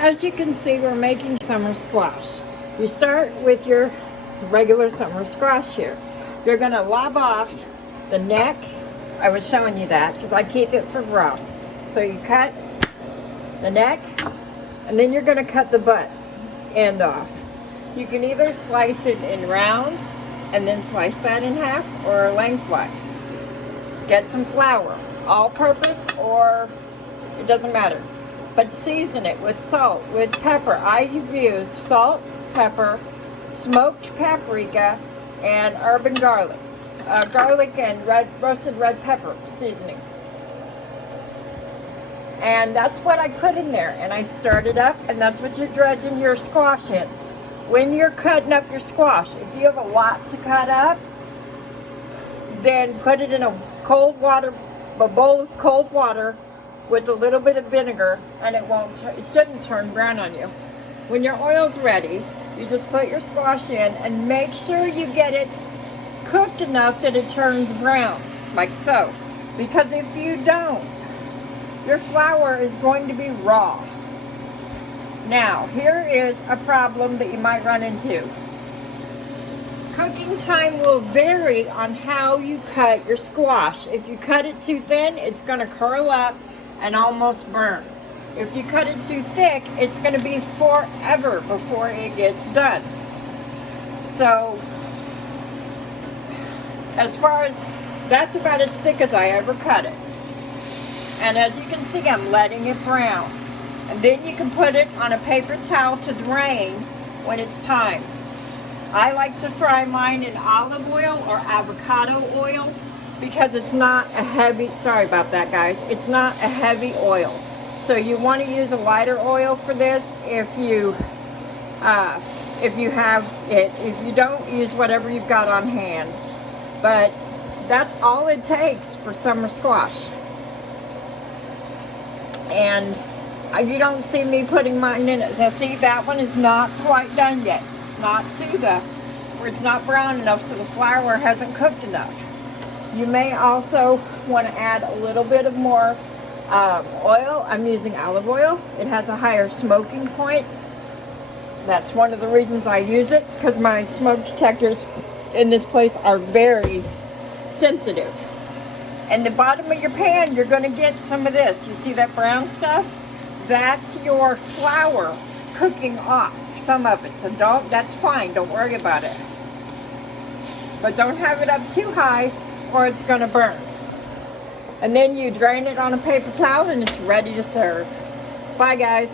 As you can see, we're making summer squash. You start with your regular summer squash here. You're going to lob off the neck. I was showing you that because I keep it for raw. So you cut the neck, and then you're going to cut the butt end off. You can either slice it in rounds and then slice that in half, or lengthwise. Get some flour, all-purpose, or it doesn't matter. But season it with salt, with pepper. I've used salt, pepper, smoked paprika, and herb and garlic. Garlic and roasted red pepper seasoning. And that's what I put in there. And I stirred it up, and that's what you're dredging your squash in. When you're cutting up your squash, if you have a lot to cut up, then put it in a bowl of cold water with a little bit of vinegar, and it shouldn't turn brown on you. When your oil's ready, you just put your squash in and make sure you get it cooked enough that it turns brown, like so. Because if you don't, your flour is going to be raw. Now, here is a problem that you might run into. Cooking time will vary on how you cut your squash. If you cut it too thin, it's going to curl up and almost burn. If you cut it too thick, it's going to be forever before it gets done. So, as far as, that's about as thick as I ever cut it. And as you can see, I'm letting it brown. And then you can put it on a paper towel to drain when it's time. I like to fry mine in olive oil or avocado oil because it's not a heavy, sorry about that guys, it's not a heavy oil. So you want to use a lighter oil for this if you have it. If you don't, use whatever you've got on hand. But that's all it takes for summer squash. And you don't see me putting mine in it. Now see, that one is not quite done yet. It's not where it's not brown enough, so the flour hasn't cooked enough. You may also want to add a little bit of more oil. I'm using olive oil. It has a higher smoking point. That's one of the reasons I use it, because my smoke detectors in this place are very sensitive. And the bottom of your pan, you're going to get some of this. You see that brown stuff? That's your flour cooking off some of it. So that's fine. Don't worry about it. But don't have it up too high or it's going to burn. And then you drain it on a paper towel and it's ready to serve. Bye guys.